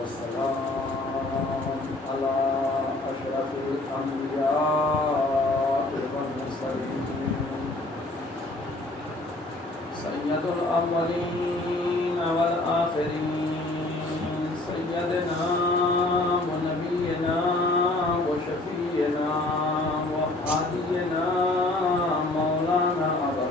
والسلام على أشرف الأنبياء والمرسلين سيد الأولين والآخرين سيدنا ونبينا وشفينا وهادينا مولانا أبا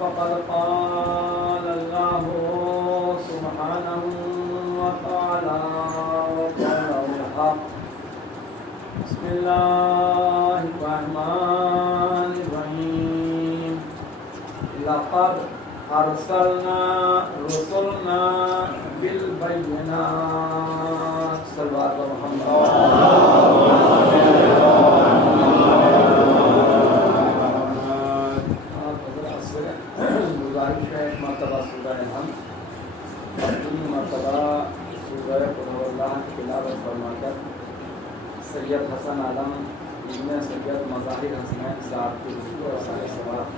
فقد قال الله سبحانه وتعالى وقوله الحق بسم الله الرحمن الرحيم لقد أرسلنا رسلنا بالبينات صلوات محمد مرتبہ سورہ الحمد اور 3 مرتبہ سورہ قل هو اللہ کی تلاوت فرما کر سید حسن عالم ابن سید مظاہر حسنین صاحب کی رسول اور سارے ثواب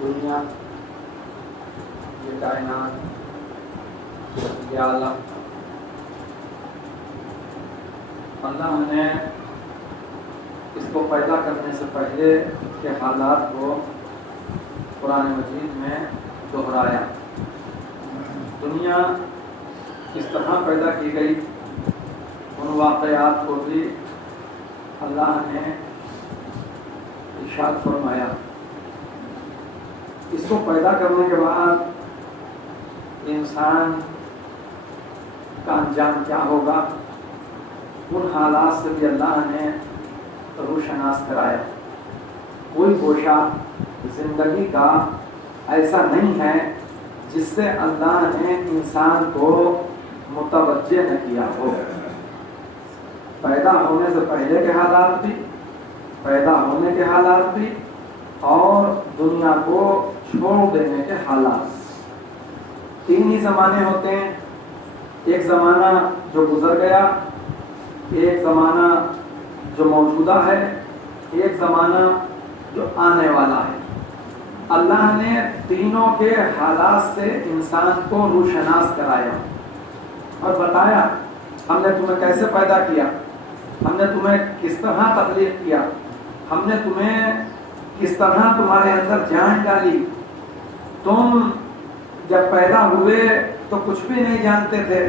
دنیا، یہ کائنات، یہ عالم، اللہ نے اس کو پیدا کرنے سے پہلے کے حالات کو قرآن مجید میں دہرایا۔ دنیا کس طرح پیدا کی گئی، ان واقعات کو بھی اللہ نے ارشاد فرمایا۔ اس کو پیدا کرنے کے بعد انسان کا انجام کیا ہوگا، ان حالات سے بھی اللہ نے روشناس کرایا۔ کوئی گوشہ زندگی کا ایسا نہیں ہے جس سے اللہ نے انسان کو متوجہ نہ کیا ہو۔ پیدا ہونے سے پہلے کے حالات بھی، پیدا ہونے کے حالات بھی، اور دنیا کو چھوڑ دینے کے حالات۔ 3 ہی زمانے ہوتے ہیں، ایک زمانہ جو گزر گیا، ایک زمانہ جو موجودہ ہے، ایک زمانہ جو آنے والا ہے۔ اللہ نے تینوں کے حالات سے انسان کو روشناس کرایا اور بتایا ہم نے تمہیں کیسے پیدا کیا، ہم نے تمہیں کس طرح تخلیق کیا، ہم نے تمہیں کس طرح تمہارے اندر جان ڈالی۔ تم جب پیدا ہوئے تو کچھ بھی نہیں جانتے تھے،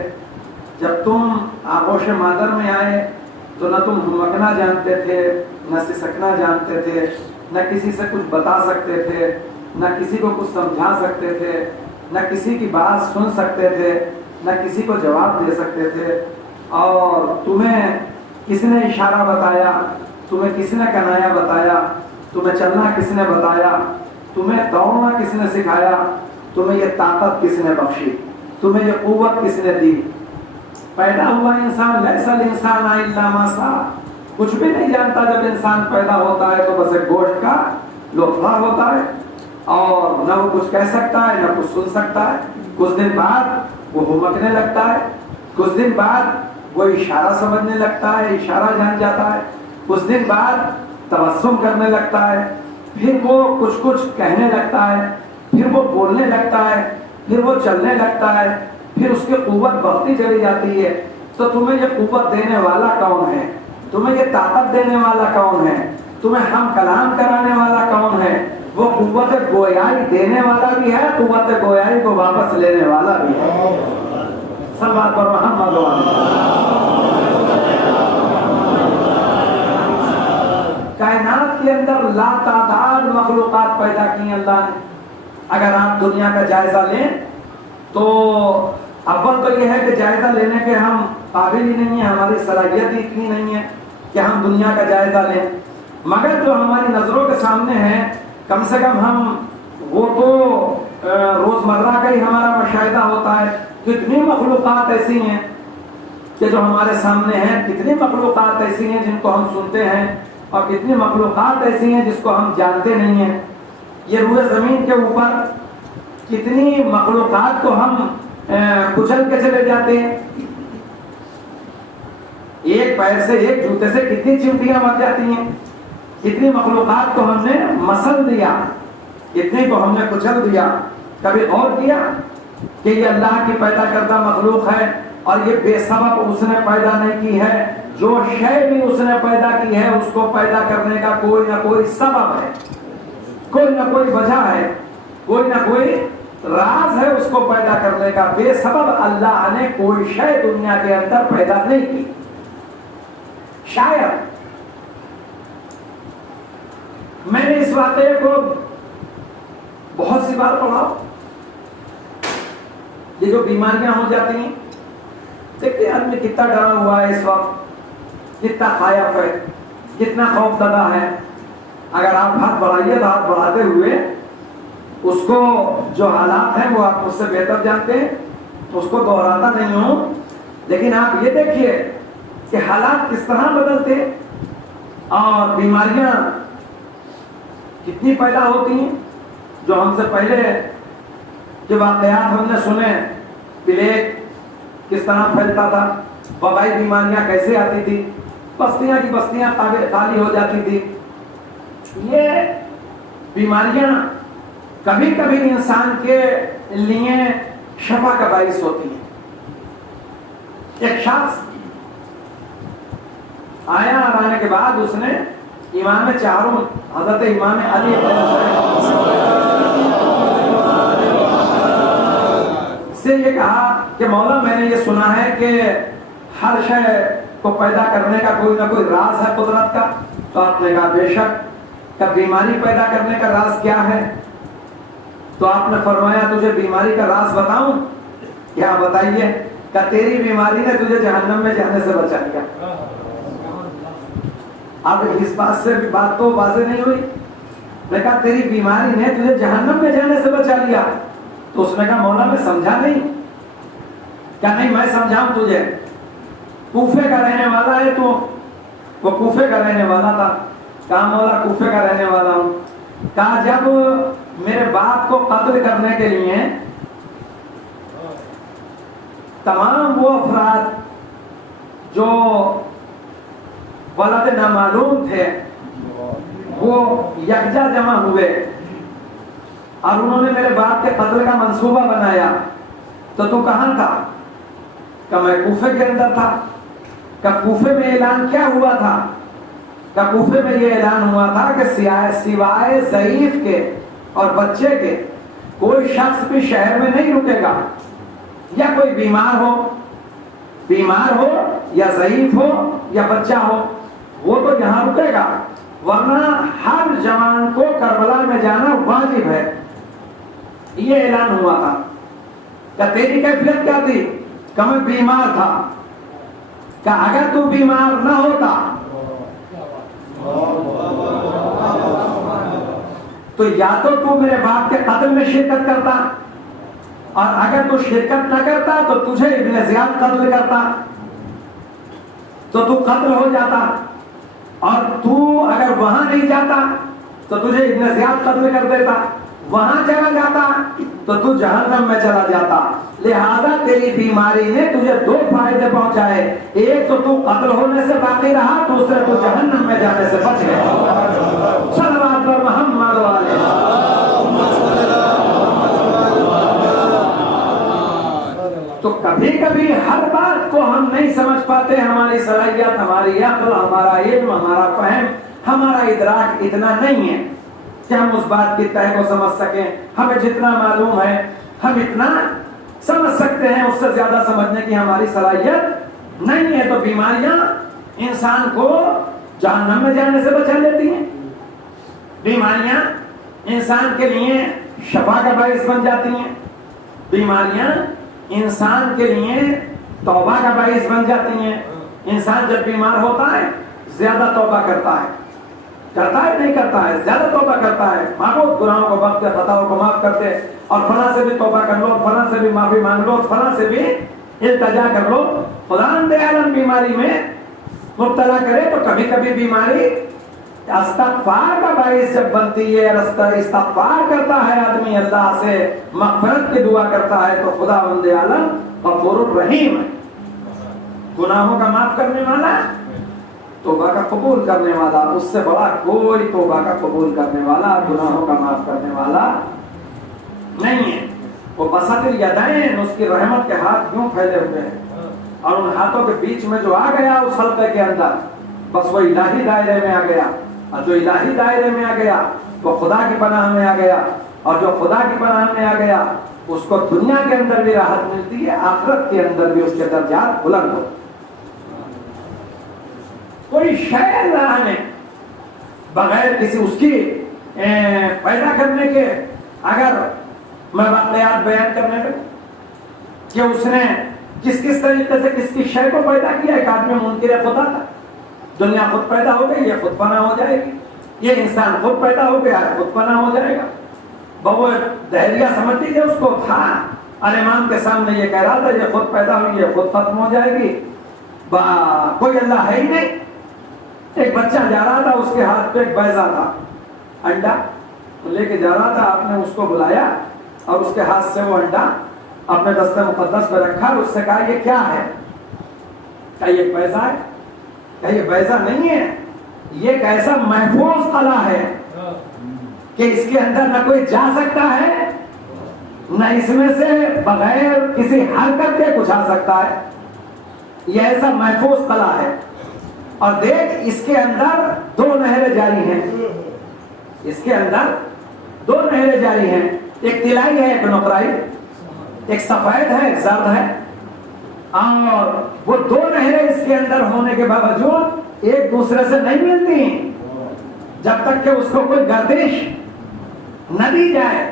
جب تم آغوش مادر میں آئے تو نہ تم ہمکنا جانتے تھے، نہ سسکنا جانتے تھے، نہ کسی سے کچھ بتا سکتے تھے، نہ کسی کو کچھ سمجھا سکتے تھے، نہ کسی کی بات سن سکتے تھے، نہ کسی کو جواب دے سکتے تھے۔ اور تمہیں کس نے اشارہ بتایا، تمہیں کس نے کنایا بتایا، تمہیں چلنا کس نے بتایا، تمہیں دوڑنا کس نے سکھایا، تمہیں یہ طاقت کس نے بخشی، تمہیں یہ قوت کس نے دی۔ پیدا ہوا انسان لیس الانسان الا ما سعى، کچھ بھی نہیں جانتا۔ جب انسان پیدا ہوتا ہے تو بس ایک گوشت کا لوتھڑا ہوتا ہے، اور نہ وہ کچھ کہہ سکتا ہے نہ کچھ سن سکتا ہے۔ کچھ دن بعد وہ ہمکنے لگتا ہے، کچھ دن بعد وہ اشارہ سمجھنے لگتا ہے، اشارہ جان جاتا ہے، کچھ دن بعد تبسم کرنے لگتا ہے، پھر وہ کچھ کہنے لگتا ہے، پھر وہ بولنے لگتا ہے، پھر وہ چلنے لگتا ہے، پھر اس کی قوت بڑھتی چلی جاتی ہے۔ تو تمہیں یہ قوت دینے والا کون ہے؟ تمہیں یہ طاقت دینے والا کون ہے؟ تمہیں ہم کلام کرانے والا کون ہے؟ وہ قوت گویائی دینے والا بھی ہے، قوت گویائی کو واپس لینے والا بھی ہے۔ صلوات پر محمد و کائنات کے اندر لا تعداد مخلوقات پیدا کی اللہ نے۔ اگر آپ دنیا کا جائزہ لیں تو اول تو یہ ہے کہ جائزہ لینے کے ہم قابل ہی نہیں ہیں، ہماری صلاحیت ہی اتنی نہیں ہے کہ ہم دنیا کا جائزہ لیں، مگر جو ہماری نظروں کے سامنے ہے کم سے کم ہم وہ تو روزمرہ کا ہی ہمارا مشاہدہ ہوتا ہے۔ کتنی مخلوقات ایسی ہیں کہ جو ہمارے سامنے ہیں، کتنی مخلوقات ایسی ہیں جن کو ہم سنتے ہیں، اور کتنی مخلوقات ایسی ہیں جس کو ہم جانتے نہیں ہیں۔ یہ روئے زمین کے اوپر کتنی مخلوقات کو ہم کچل کے چلے جاتے ہیں، ایک پیر سے ایک جوتے سے کتنی چمٹیاں مر جاتی ہیں، کتنی مخلوقات کو ہم نے مسل دیا، کتنی کو ہم نے کچل دیا۔ کبھی غور کیا کہ یہ اللہ کی پیدا کردہ مخلوق ہے اور یہ بے سبب اس نے پیدا نہیں کی ہے، جو شے بھی اس نے پیدا کی ہے اس کو پیدا کرنے کا کوئی نہ کوئی سبب ہے، کوئی نہ کوئی وجہ ہے، کوئی نہ کوئی راز ہے اس کو پیدا کرنے کا۔ بے سبب اللہ نے کوئی شے دنیا کے اندر پیدا نہیں کی۔ شاید میں نے اس واقعے کو بہت سی بار پڑھا، یہ جو بیماریاں ہو جاتی ہیں، دیکھتے آدمی کتنا ڈرا ہوا ہے اس وقت، کتنا خائف ہے، کتنا خوف زدہ ہے۔ اگر آپ ہاتھ بڑھائیے تو ہاتھ بڑھاتے ہوئے اس کو جو حالات ہیں وہ آپ مجھ سے بہتر جانتے ہیں، اس کو دہراتا نہیں ہوں، لیکن آپ یہ دیکھیے کہ حالات کس طرح بدلتے اور بیماریاں کتنی پیدا ہوتی ہیں۔ جو ہم سے پہلے کے واقعات ہم نے سنے، پلیگ کس طرح پھیلتا تھا، وبائی بیماریاں کیسے آتی تھی، بستیاں کی بستیاں خالی ہو جاتی تھی۔ یہ بیماریاں کبھی کبھی انسان کے لیے شفا کا باعث ہوتی ہیں۔ ایک شخص آیا اور آنے کے بعد اس نے امام چاروں حضرت امام علی سے یہ کہا کہ مولا میں نے یہ سنا ہے کہ ہر شے کو پیدا کرنے کا کوئی نہ کوئی راز ہے قدرت کا۔ تو آپ نے کہا بے شک۔ کہ بیماری پیدا کرنے کا راز کیا ہے؟ تو آپ نے فرمایا تجھے بیماری کا راز بتاؤں؟ کیا بتائیے؟ کہ تیری بیماری نے تجھے جہنم میں جانے سے بچا لیا۔ اب اس بات سے بات تو واضح نہیں ہوئی، میں کہا تیری بیماری نے تجھے جہنم میں جانے سے بچا لیا۔ تو اس نے کہا مولا میں سمجھا نہیں۔ کیا نہیں میں سمجھاؤں تجھے؟ کوفے کا رہنے والا ہے تو، وہ کوفے کا رہنے والا تھا۔ کہا مولا کوفے کا رہنے والا ہوں۔ کہا جب میرے باپ کو قتل کرنے کے لیے تمام وہ افراد جو ولد نامعلوم تھے وہ یکجا جمع ہوئے اور انہوں نے میرے باپ کے قتل کا منصوبہ بنایا، تو تو کہاں تھا؟ کہ میں کوفے کے اندر تھا۔ کہ کوفے میں اعلان کیا ہوا تھا؟ کہ کوفے میں یہ اعلان ہوا تھا کہ سوائے ضعیف کے اور بچے کے کوئی شخص بھی شہر میں نہیں رکے گا، یا کوئی بیمار ہو یا ضعیف ہو یا بچہ ہو، وہ تو یہاں رکے گا، ورنہ ہر جوان کو کربلا میں جانا واجب ہے۔ یہ اعلان ہوا تھا۔ کہ تیری کیفیت کیا تھی؟ کہ میں بیمار تھا۔ کہ اگر تو بیمار نہ ہوتا تو یا تو میرے باپ کے قتل میں شرکت کرتا، اور اگر تو شرکت نہ کرتا تو تجھے ابن زیاد قتل کرتا، تو تو قتل ہو جاتا، اور تو اگر وہاں نہیں جاتا تو تجھے ابن زیاد قتل کر دیتا، وہاں چلا جاتا تو تو جہنم میں چلا جاتا۔ لہذا تیری بیماری نے تجھے دو فائدے پہنچائے، ایک تو تو قتل ہونے سے باقی رہا، دوسرے تو جہنم میں جانے سے بچ گیا۔ صلوات پر محمد والے۔ تو کبھی کبھی ہر بات کو ہم نہیں سمجھ پاتے، ہماری صلاحیت، ہماری عقل، ہمارا علم، ہمارا فہم ہمارا ادراک اتنا نہیں ہے کہ ہم اس بات کی تہ کو سمجھ سکیں. ہمیں جتنا معلوم ہے ہم اتنا سمجھ سکتے ہیں، اس سے زیادہ سمجھنے کی ہماری صلاحیت نہیں ہے. تو بیماریاں انسان کو جہنم میں جانے سے بچا لیتی ہیں. بیماریاں انسان کے لیے شفا کا باعث بن جاتی ہیں. بیماریاں انسان کے لیے توبہ کا باعث بن جاتی ہیں. انسان جب بیمار ہوتا ہے زیادہ توبہ کرتا ہے نہیں کرتا ہے، زیادہ توبہ کرتا ہے. مانگو گناہوں کو بخش دے، خطاؤں کو معاف کر دے، اور فلاں سے بھی توبہ کر لو، فلاں سے بھی معافی مانگ لو، فلاں سے بھی التجا کر لو. خدا دے عالم بیماری میں مبتلا کرے تو کبھی کبھی بیماری استغفار کا باعث جب بنتی ہے، استغفار کرتا ہے آدمی، اللہ سے مغفرت کی دعا کرتا ہے، تو خدا دے عالم غفور الرحیم ہے، گناہوں کا معاف کرنے والا، توبہ کا قبول کرنے والا. اس سے بڑا کوئی توبہ کا قبول کرنے والا، گناہوں کا معاف کرنے والا نہیں ہے. وہ بسط الیدین، اس کی رحمت کے ہاتھ کیوں پھیلے ہوئے ہیں، اور ان ہاتھوں کے بیچ میں جو آ گیا اس حلقے کے اندر، بس وہ الہی دائرے میں آ گیا. اور جو الہی دائرے میں آ گیا وہ خدا کی پناہ میں آ گیا، اور جو خدا کی پناہ میں آ گیا اس کو دنیا کے اندر بھی راحت ملتی ہے، آخرت کے اندر بھی اس کے درجات بلند ہو. کوئی شے اللہ نے بغیر کسی اس کی پیدا کرنے کے، اگر میں واقعات بیان کرنے لگوں کہ اس نے کس طریقے سے کس کی شے کو پیدا کیا. ایک آدمی منکر خدا تھا، دنیا خود پیدا ہو گئی، یہ خود فنا ہو جائے گی. یہ انسان خود پیدا ہو گیا ہے، خود فنا ہو جائے گا. وہ دہریہ سمجھتی تھی، اس کو تھا امام کے سامنے یہ کہہ رہا تھا یہ خود پیدا ہوئی، یہ خود ختم ہو جائے گی، کوئی اللہ ہے ہی نہیں. ایک بچہ جا رہا تھا، اس کے ہاتھ پہ ایک بیضہ تھا، انڈا لے کے جا رہا تھا. آپ نے اس کو بلایا اور اس کے ہاتھ سے وہ انڈا اپنے دست مقدس میں رکھا اور اس سے کہا یہ کیا ہے؟ کیا یہ بیضہ ہے؟ کیا یہ بیضہ نہیں ہے؟ یہ ایک ایسا محفوظ قلعہ ہے کہ اس کے اندر نہ کوئی جا سکتا ہے، نہ اس میں سے بغیر کسی حرکت کے کچھ آ سکتا ہے. یہ ایسا محفوظ قلعہ ہے. اور دیکھ اس کے اندر 2 نہریں جاری ہیں، اس کے اندر 2 نہریں جاری ہیں، ایک طلائی ہے ایک نقرائی، ایک سفید ہے ایک زرد ہے. اور وہ 2 نہریں اس کے اندر ہونے کے باوجود ایک دوسرے سے نہیں ملتی جب تک کہ اس کو کوئی گردش نہ دی جائے.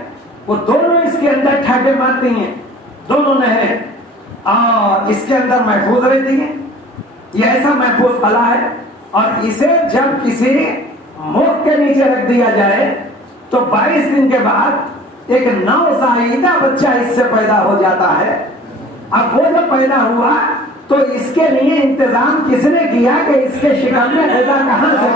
وہ دونوں اس کے اندر ٹھاٹے مارتی ہیں، دونوں نہریں، اور اس کے اندر محفوظ رہتی ہیں. یہ ایسا محفوظ قلعہ ہے. اور اسے جب کسی موت کے نیچے رکھ دیا جائے تو 22 دن کے بعد ایک نوزائیدہ بچہ اس سے پیدا ہو جاتا ہے. اب وہ جب پیدا ہوا تو اس کے لیے انتظام کس نے کیا کہ اس کے شکم میں غذا کہاں سے؟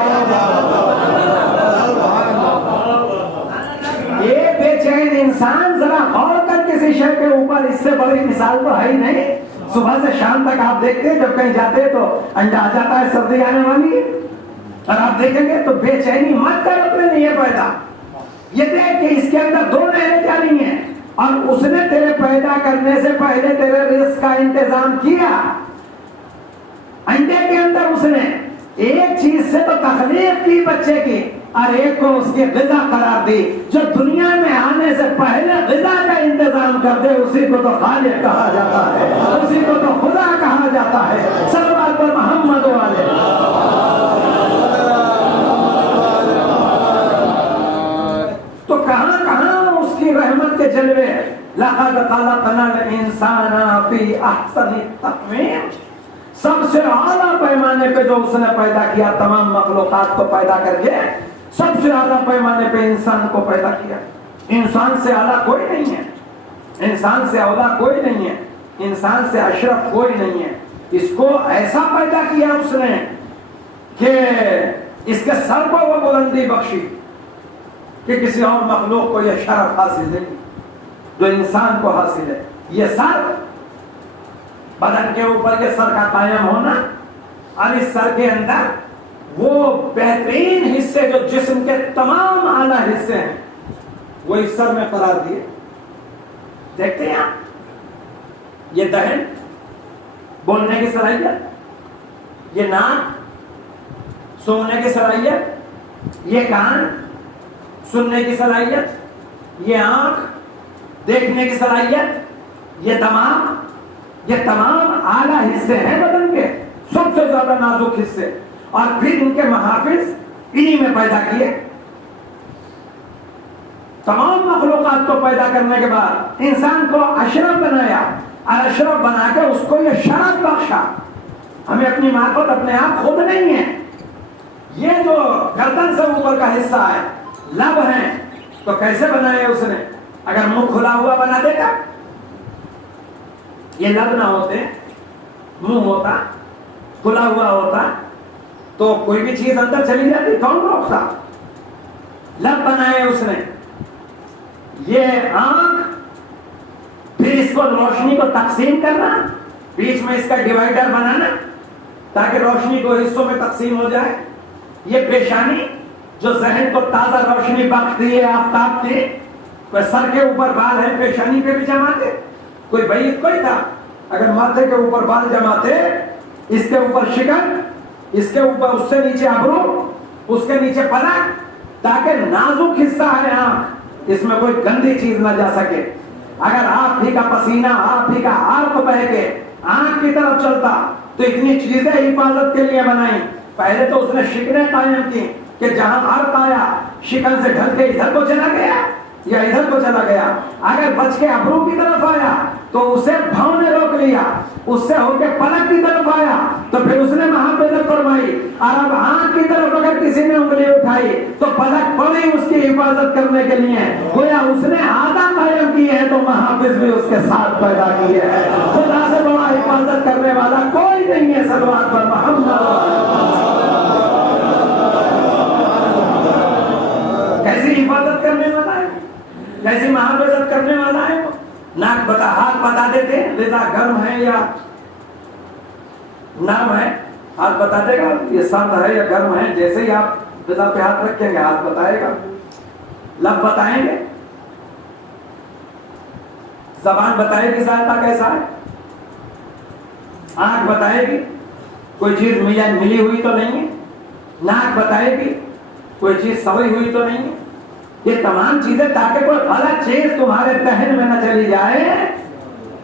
یہ بے چین انسان ذرا غور کر کسی شے کے اوپر، اس سے بڑی مثال تو ہے ہی نہیں. صبح سے شام تک آپ دیکھتے ہیں جب کہیں جاتے ہیں تو انڈا آ جاتا ہے، سردی آنے والی ہے، اور آپ دیکھیں گے تو بے چینی مت کر اپنے لیے پیدا. یہ دیکھ کہ اس کے اندر 2 نہریں جاری ہیں اور اس نے تیرے پیدا کرنے سے پہلے تیرے رزق کا انتظام کیا. انڈے کے اندر اس نے ایک چیز سے تو تخلیق کی بچے کی، اور ایک کو اس کی غذا قرار دی. جو دنیا میں آنے سے پہلے غذا کا انتظام کر دے اسی کو تو خالق کہا جاتا ہے، اسی کو تو خدا کہا جاتا ہے. صلوات پر محمد والے. تو کہاں کہاں اس کی رحمت کے جلوے. لقد خلقنا الانسان فی احسن تقویم. سب سے اعلیٰ پیمانے پہ جو اس نے پیدا کیا تمام مخلوقات کو پیدا کر کے، سب سے اعلیٰ پیمانے پہ انسان کو پیدا کیا. انسان سے اعلیٰ کوئی نہیں ہے، انسان سے اولا کوئی نہیں ہے، انسان سے اشرف کوئی نہیں ہے. اس کو ایسا پیدا کیا اس نے کہ اس کے سر کو وہ بلندی بخشی کہ کسی اور مخلوق کو یہ شرف حاصل نہیں جو انسان کو حاصل ہے. یہ سر، بدن کے اوپر یہ سر کا قائم ہونا، اور اس سر کے اندر وہ بہترین حصے جو جسم کے تمام اعلیٰ حصے ہیں وہ اس سر میں قرار دیے. دیکھتے ہیں آپ، یہ دہن، بولنے کی صلاحیت، یہ ناک، سونگنے کی صلاحیت، یہ کان سننے کی صلاحیت, یہ آنکھ دیکھنے کی صلاحیت, یہ تمام اعلیٰ حصے ہیں بدن کے, سب سے زیادہ نازک حصے, اور پھر ان کے محافظ انہی میں پیدا کیے. تمام مخلوقات کو پیدا کرنے کے بعد انسان کو اشرف بنایا, اور اشرف بنا کے اس کو یہ شرف بخشا. ہمیں اپنی معرفت اپنے آپ خود نہیں ہے. یہ جو گردن سے اوپر کا حصہ ہے, لب ہیں, تو کیسے بنائے اس نے؟ اگر منہ کھلا ہوا بنا دیتا, یہ لب نہ ہوتے, منہ ہوتا, کھلا ہوا ہوتا, تو کوئی بھی چیز اندر چلی جاتی, کون روکتا؟ لب بنائے اس نے. یہ آنکھ, پھر اس کو روشنی کو تقسیم کرنا, بیچ میں اس کا ڈیوائیڈر بنانا تاکہ روشنی کو حصوں میں تقسیم ہو جائے. یہ پیشانی جو ذہن کو تازہ روشنی بخشتی ہے آفتاب کی. کوئی سر کے اوپر بال ہے, پیشانی پہ بھی جماتے, کوئی بعید کوئی تھا اگر ماتھے کے اوپر بال جماتے, اس کے اوپر شکن, اس کے اوپر اس سے نیچے ابرو, اس کے نیچے پلک, تاکہ نازک حصہ ہے آنکھ, اس میں کوئی گندی چیز نہ جا سکے. اگر آپ ہی کا پسینہ, آپ ہی کا عرق بہہ کے آنکھ کی طرف چلتا تو اتنی چیزیں حفاظت کے لیے بنائی. پہلے تو اس نے شکنیں قائم کی کہ جہاں عرق آیا شکن سے ڈھل کے ادھر کو چلا گیا یا ادھر کو چلا گیا. اگر بچ کے ابرو کی طرف آیا تو اسے بھاؤں نے روک لیا, اس سے ہو کے پلک کی طرف آیا تو پھر اس نے محافظت فرمائی. اور اب آنکھ کی طرف اگر کسی نے انگلی اٹھائی تو پلک پڑی اس کی حفاظت کرنے کے لیے. گویا اس نے عادت قائم کی ہے تو محافظ بھی اس کے ساتھ پیدا کیے ہیں. خدا سے بڑا حفاظت کرنے والا کوئی نہیں ہے. صلوات پر محمد. کیسی حفاظت کرنے والا ہے, کیسی محافظت کرنے والا ہے. ناک بتا, ہاتھ بتا دیتے لذا گرم ہے یا نرم ہے, ہاتھ بتا دے گا یہ سرد ہے یا گرم ہے. جیسے ہی آپ غذا پہ ہاتھ رکھیں گے ہاتھ بتائے گا. لب بتائیں گے, زبان بتائے گی ذائقہ کیسا ہے, آنکھ بتائے گی کوئی چیز ملی ہوئی تو نہیں ہے, ناک بتائے گی کوئی چیز سوئی ہوئی تو نہیں ہے. یہ تمام چیزیں تاکہ کوئی غلط چیز تمہارے ذہن میں نہ چلی جائے,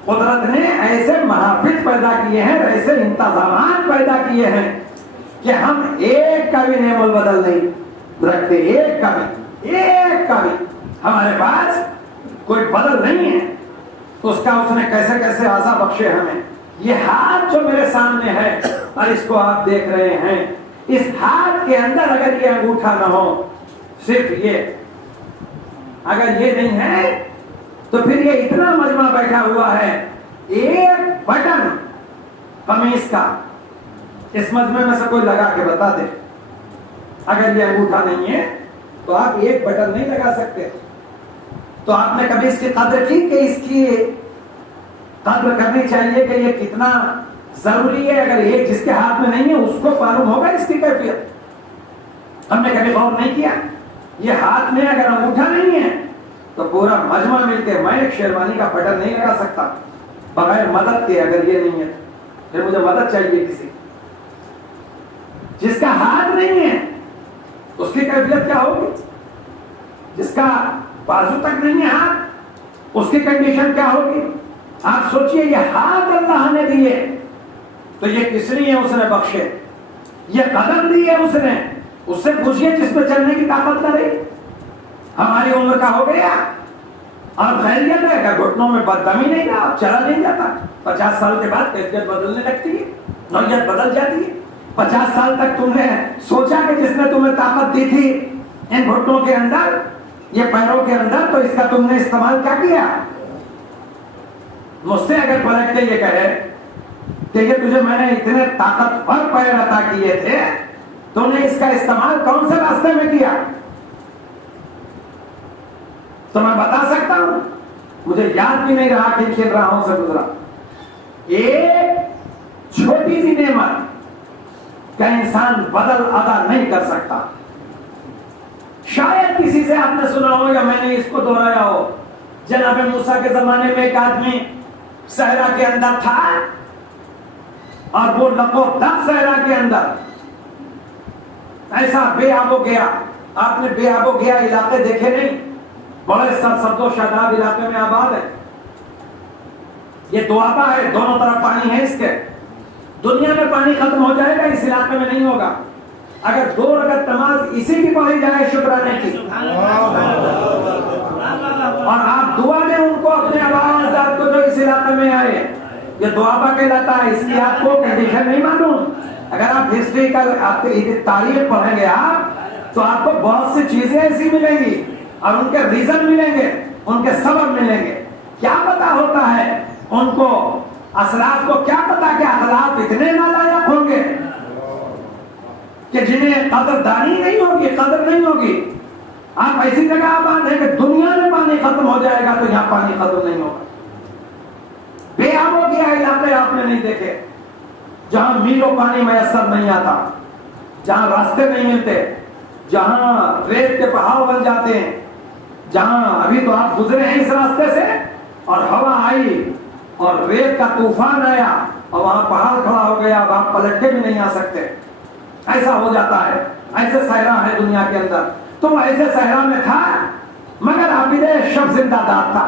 قدرت نے ایسے محافظ پیدا کیے ہیں, ایسے انتظامات پیدا کیے ہیں کہ ہم ایک کا بھی نعم البدل نہیں رکھتے. ایک کا بھی ہمارے پاس کوئی بدل نہیں ہے. اس کا اس نے کیسے کیسے اعضاء بخشے ہمیں. یہ ہاتھ جو میرے سامنے ہے اور اس کو آپ دیکھ رہے ہیں, اس ہاتھ کے اندر اگر یہ انگوٹھا نہ ہو, صرف یہ اگر یہ نہیں ہے تو پھر یہ اتنا مجمع بیٹھا ہوا ہے. ایک بٹن قمیص کا اس مجمع میں سے کوئی لگا کے بتا دے, اگر یہ انگوٹھا نہیں ہے تو آپ ایک بٹن نہیں لگا سکتے. تو آپ نے کبھی اس کی قدر کی کہ اس کی قدر کرنی چاہیے کہ یہ کتنا ضروری ہے. اگر یہ جس کے ہاتھ میں نہیں ہے اس کو معلوم ہوگا اس کی کیفیت. ہم نے کبھی غور نہیں کیا. یہ ہاتھ میں اگر انگوٹھا نہیں ہے تو پورا مجمع مل کے میں ایک شیروانی کا بٹن نہیں لگا سکتا بغیر مدد کے. اگر یہ نہیں ہے پھر مجھے مدد چاہیے کسی. جس کا ہاتھ نہیں ہے اس کی کیفیت کیا ہوگی؟ جس کا بازو تک نہیں ہے ہاتھ اس کی کنڈیشن کیا ہوگی؟ آپ سوچئے, یہ ہاتھ اللہ نے دیے تو یہ کس لیے اس نے بخشے. یہ قدم دی ہے اس نے, اس سے پوچھئے جس پہ چلنے کی طاقت نہ رہی. ہماری عمر کا ہو گیا اور خیریت ہے کہ گھٹنوں میں بددمی نہیں رہا, چلا نہیں جاتا. 50 سال کے بعد کیفیت بدلنے لگتی ہے, نوعیت بدل جاتی ہے. 50 سال تک تم نے سوچا کہ جس نے تمہیں طاقت دی تھی ان گھٹنوں کے اندر, یہ پیروں کے اندر, تو اس کا تم نے استعمال کیا کیا؟ مجھ سے اگر پلٹ کے یہ کہے کہ یہ تجھے میں نے اتنے طاقتور پیر عطا کیے تھے, تم نے اس کا استعمال کون سے راستے میں کیا؟ تو میں بتا سکتا ہوں, مجھے یاد بھی نہیں رہا کہ کن راہوں سے گزرا. ایک چھوٹی سی نعمت کا انسان بدل ادا نہیں کر سکتا. شاید کسی سے آپ نے سنا ہو یا میں نے اس کو دہرایا ہو, جناب موسیٰ کے زمانے میں ایک آدمی صحرا کے اندر تھا اور وہ لقو دق صحرا کے اندر ایسا بے آب و گیا. آپ نے بے آب و گیا علاقے دیکھے نہیں؟ بڑے سبز و شاداب علاقے میں آباد ہے. یہ دوآبا ہے, دونوں طرف پانی ہے اس کے. دنیا میں پانی ختم ہو جائے گا, اس علاقے میں نہیں ہوگا. اگر 2 رکعت نماز اسی کی پڑھی جائے شکرانے کی, اور آپ دعا دیں ان کو, اپنے آواز دار کو جو اس علاقے میں آئے, یہ دوآبا کہلاتا ہے. اس کی آپ کو کنڈیشن نہیں معلوم. اگر آپ ہسٹری کا تاریخ پڑھیں گے آپ, تو آپ کو بہت سی چیزیں ایسی ملیں گی, اور ان کے ریزن ملیں گے, ان کے سبب ملیں گے. کیا پتا ہوتا ہے ان کو, اسلاف کو کیا پتا کہ اخلاق اتنے نالائق ہوں گے کہ جنہیں قدردانی نہیں ہوگی, قدر نہیں ہوگی. آپ ایسی جگہ آباد ہیں کہ دنیا میں پانی ختم ہو جائے گا تو یہاں پانی ختم نہیں ہوگا. بے آب و گیا علاقے آپ نے نہیں دیکھے, جہاں میلوں پانی میسر نہیں آتا, جہاں راستے نہیں ملتے, جہاں ریت کے پہاڑ بن جاتے ہیں, جہاں ابھی تو آپ گزرے ہیں اس راستے سے اور ہوا آئی اور ریت کا طوفان آیا اور وہاں پہاڑ کھڑا ہو گیا, اب آپ پلٹ کے بھی نہیں آ سکتے. ایسا ہو جاتا ہے. ایسے صحرا ہے دنیا کے اندر. تو وہ ایسے صحرا میں تھا, مگر عابد شب زندہ دار تھا.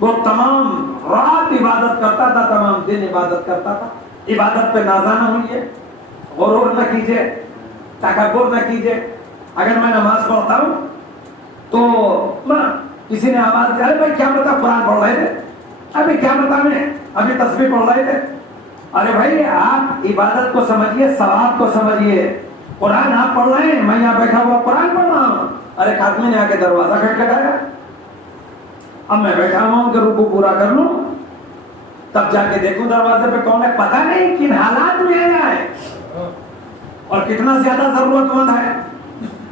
وہ تمام رات عبادت کرتا تھا, تمام دن عبادت کرتا تھا. عبادت پہ نازا نہ ہوئیے, غرور نہ کیجیے, تکبر نہ کیجیے. اگر میں نماز پڑھتا ہوں تو کسی نے آواز دیا, ارے بھائی کیا پتا قرآن پڑھ رہے تھے, ابھی کیا پتا میں ابھی تسبیح پڑھ رہے تھے. ارے بھائی آپ عبادت کو سمجھیے, ثواب کو سمجھیے. قرآن آپ پڑھ رہے ہیں, میں یہاں بیٹھا ہوا قرآن پڑھ رہا ہوں. ارے ایک آدمی نے آ کے دروازہ کھٹکھٹایا, اب میں بیٹھا ہوا ہوں کہ رکوع پورا کر لوں, تب جا کے دیکھوں دروازے پہ کون ہے. پتہ نہیں کن حالات میں آیا ہے اور کتنا زیادہ ضرورت مند ہے,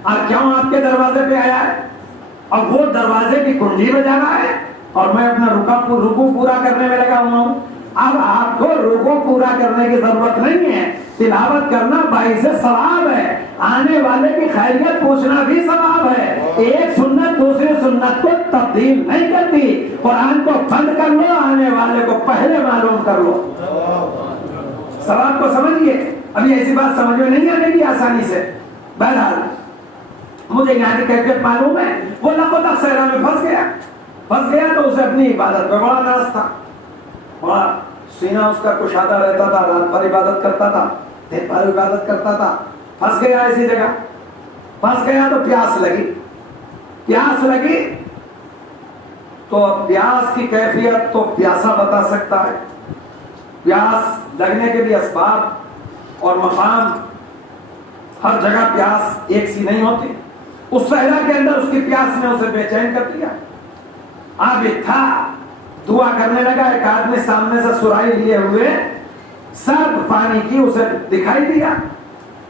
اور کیوں آپ کے دروازے پہ آیا ہے, اور وہ دروازے کی کنجی بجا رہا ہے اور میں اپنا رکوع پورا کرنے میں لگا ہوا ہوں. اب آپ کو رکوع پورا کرنے کی ضرورت نہیں ہے, تلاوت کرنا باعث ثواب ہے. آنے والے کی خیریت پوچھنا بھی ثواب ہے. ایک سنت دوسری سنت کو تبدیل نہیں کرتی. قرآن کو بند کر لو, آنے والے کو پہلے معلوم کر لو. ثواب کو سمجھیے. ابھی ایسی بات سمجھ میں نہیں آنے گی آسانی سے. بہرحال مجھے یہاں کی کیفیت معلوم ہے. وہ لقطہ صحرا میں پھنس گیا تو اسے اپنی عبادت پہ بڑا ناز تھا, بڑا سینہ اس کا کشادہ رہتا تھا, رات بھر عبادت کرتا تھا, دن بھر عبادت کرتا تھا. پھنس گیا ایسی جگہ, پھنس گیا تو پیاس لگی تو پیاس کی کیفیت تو پیاسا بتا سکتا ہے. پیاس لگنے کے لیے اسباب اور مقام, ہر جگہ پیاس ایک سی نہیں ہوتی. اس صحرا کے اندر اس کی پیاس نے اسے بے چین کر دیا. اب تھا, دعا کرنے لگا. ایک آدمی سامنے سے سرائی لیے ہوئے سرد پانی کی اسے دکھائی دیا,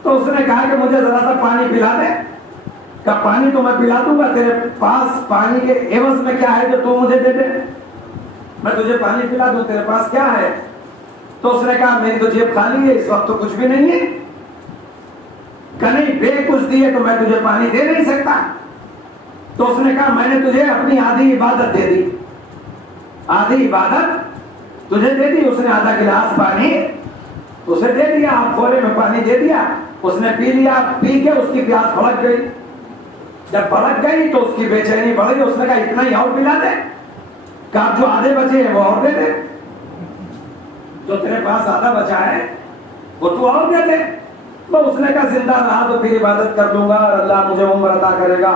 تو اس نے کہا کہ مجھے ذرا سا پانی پلا دے. کہا پانی تو میں پلا دوں گا, تیرے پاس پانی کے عوض میں کیا ہے جو تو مجھے دے دے, میں تجھے پانی پلا دوں, تیرے پاس کیا ہے. تو اس نے کہا میری تو جیب خالی ہے, اس وقت تو کچھ بھی نہیں ہے. کہ نہیں, بے کچھ دیے تو میں تجھے پانی دے نہیں سکتا. تو اس نے کہا میں نے تجھے اپنی آدھی عبادت دے دی, آدھی عبادت تجھے دے دی. اس نے آدھا گلاس پانی اسے دے دیا, آپ کھولے میں پانی دے دیا, اس نے پی لیا. پی کے اس کی پیاس بھڑک گئی. جب بھڑک گئی تو اس کی بے چینی بڑھ گئی. اس نے کہا اتنا ہی اور پلا دے. کہا جو آدھے بچے ہیں وہ اور دے دے, جو تیرے پاس آدھا بچا ہے وہ تو اور دے دے. تو اس نے کہا زندہ رہا تو پھر عبادت کر لوں گا, اور اللہ مجھے عمر عطا کرے گا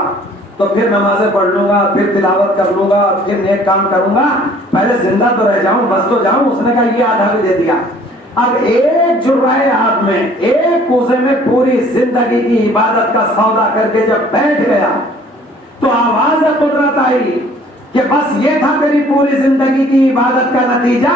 تو پھر نمازیں پڑھ لوں گا, پھر تلاوت کر لوں گا, پھر نیک کام کروں گا. پہلے زندہ تو رہ جاؤں, بس تو جاؤں. اس نے کہا یہ آدھا بھی دے دیا. اب ایک جرعہ آب میں, ایک کوزے میں پوری زندگی کی عبادت کا سودا کر کے جب بیٹھ گیا تو آواز قدرت آئی کہ بس یہ تھا تیری پوری زندگی کی عبادت کا نتیجہ